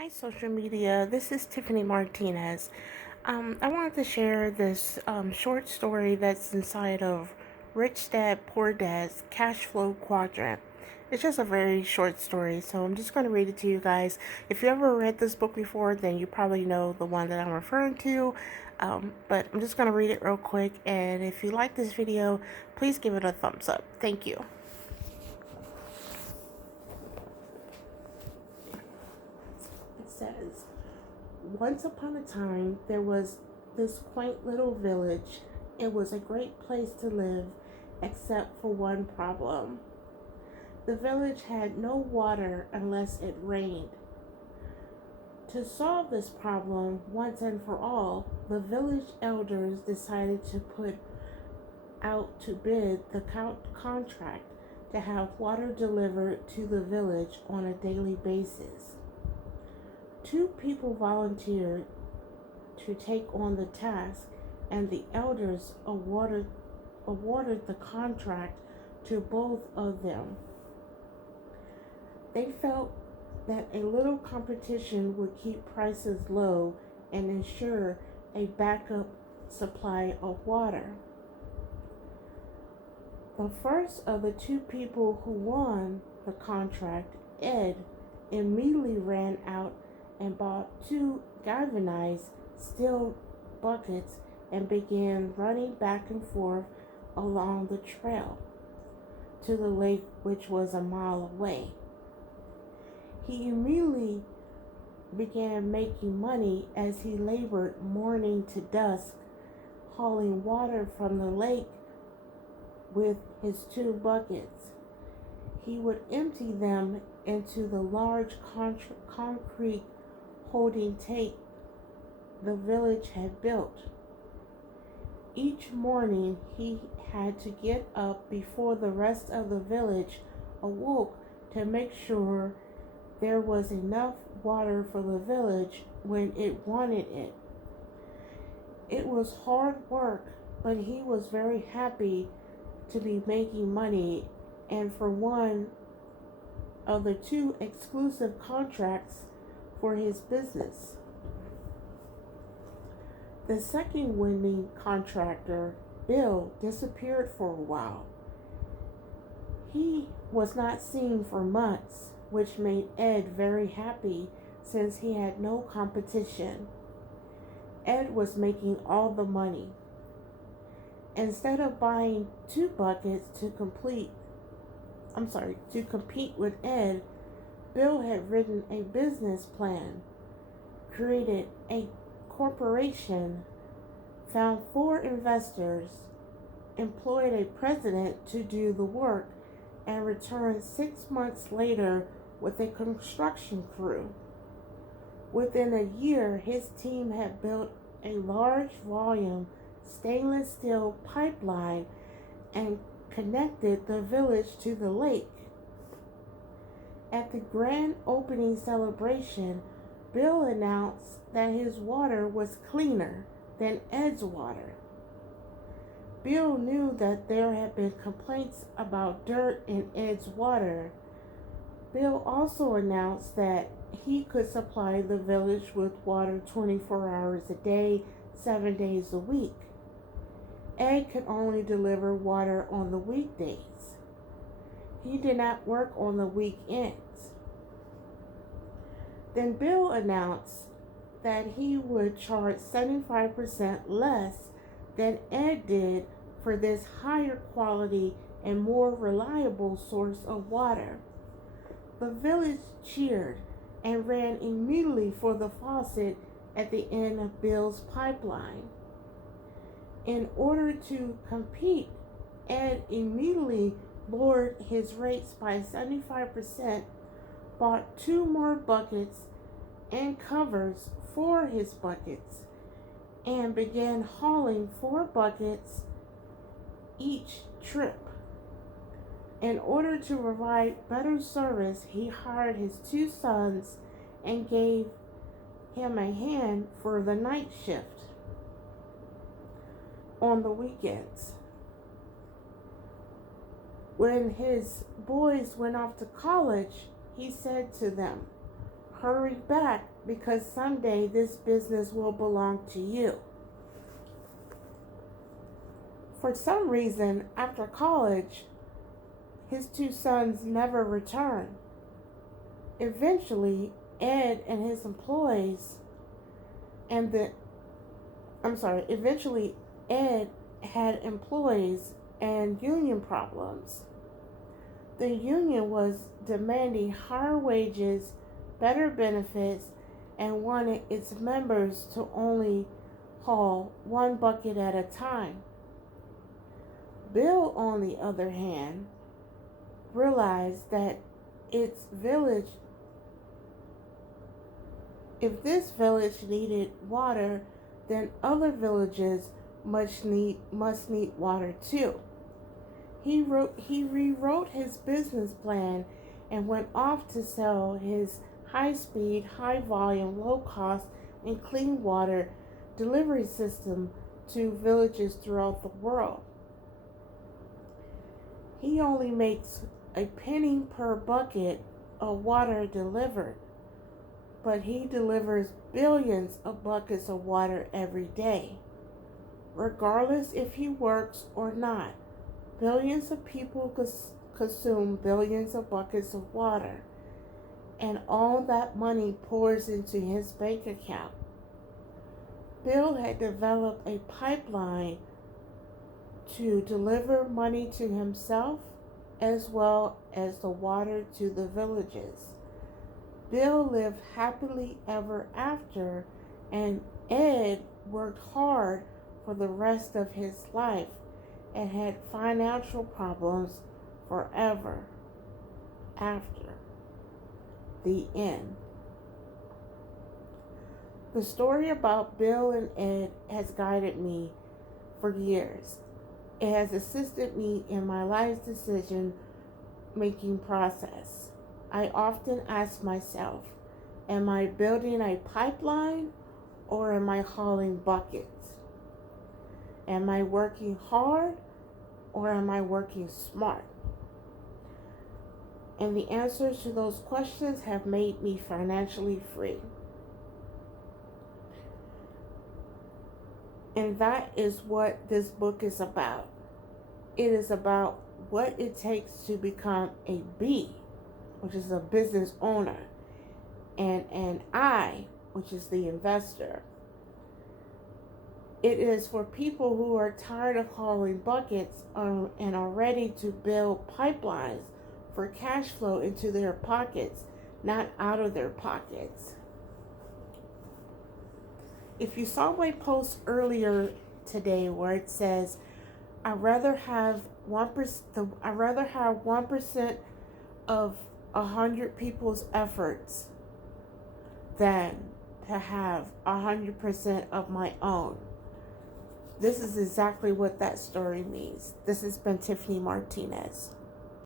Hi, social media. This is Tiffany Martinez. I wanted to share this short story that's inside of Rich Dad Poor Dad's Cash Flow Quadrant. It's just a very short story, so I'm just going to read it to you guys. If you ever read this book before, then you probably know the one that I'm referring to. But I'm just going to read it real quick, and if you like this video, please give it a thumbs up. Thank you. It says, once upon a time, there was this quaint little village. It was a great place to live, except for one problem. The village had no water unless it rained. To solve this problem once and for all, the village elders decided to put out to bid the contract to have water delivered to the village on a daily basis. Two people volunteered to take on the task, and the elders awarded the contract to both of them. They felt that a little competition would keep prices low and ensure a backup supply of water. The first of the two people who won the contract, Ed, immediately ran out and bought two galvanized steel buckets and began running back and forth along the trail to the lake, which was a mile away. He immediately began making money as he labored morning to dusk, hauling water from the lake with his two buckets. He would empty them into the large concrete holding tank the village had built. Each morning he had to get up before the rest of the village awoke to make sure there was enough water for the village when it wanted it. It was hard work, but he was very happy to be making money and for one of the two exclusive contracts for his business. The second winning contractor, Bill, disappeared for a while. He was not seen for months, which made Ed very happy since he had no competition. Ed was making all the money. Instead of buying two buckets to compete with Ed, Bill had written a business plan, created a corporation, found four investors, employed a president to do the work, and returned 6 months later with a construction crew. Within a year, his team had built a large volume stainless steel pipeline and connected the village to the lake. At the grand opening celebration, Bill announced that his water was cleaner than Ed's water. Bill knew that there had been complaints about dirt in Ed's water. Bill also announced that he could supply the village with water 24 hours a day, 7 days a week. Ed could only deliver water on the weekdays. He did not work on the weekends. Then Bill announced that he would charge 75% less than Ed did for this higher quality and more reliable source of water. The village cheered and ran immediately for the faucet at the end of Bill's pipeline. In order to compete, Ed immediately lowered his rates by 75%, bought two more buckets and covers for his buckets, and began hauling 4 buckets each trip. In order to provide better service, he hired his 2 sons and gave him a hand for the night shift on the weekends. When his boys went off to college, he said to them, Hurry back, because someday this business will belong to you. For some reason, after college, his two sons never returned. Eventually, Ed and his employees and the eventually Ed had employees and union problems. The union was demanding higher wages, better benefits, and wanted its members to only haul one bucket at a time. Bill, on the other hand, realized that its village, if this village needed water, then other villages must need water too. He rewrote his business plan and went off to sell his high-speed, high-volume, low-cost, and clean water delivery system to villages throughout the world. He only makes a penny per bucket of water delivered, but he delivers billions of buckets of water every day. Regardless if he works or not, billions of people consume billions of buckets of water, and all that money pours into his bank account. Bill had developed a pipeline to deliver money to himself as well as the water to the villages. Bill lived happily ever after, and Ed worked hard for the rest of his life and had financial problems forever after. The end. The story about Bill and Ed has guided me for years. It has assisted me in my life decision making process. I often ask myself, am I building a pipeline or am I hauling buckets? Am I working hard or am I working smart? And the answers to those questions have made me financially free. And that is what this book is about. It is about what it takes to become a B, which is a business owner, and an I, which is the investor. It is for people who are tired of hauling buckets and are ready to build pipelines for cash flow into their pockets, not out of their pockets. If you saw my post earlier today where it says, I'd rather have 1% of 100 people's efforts than to have 100% of my own. This is exactly what that story means. This has been Tiffany Martinez.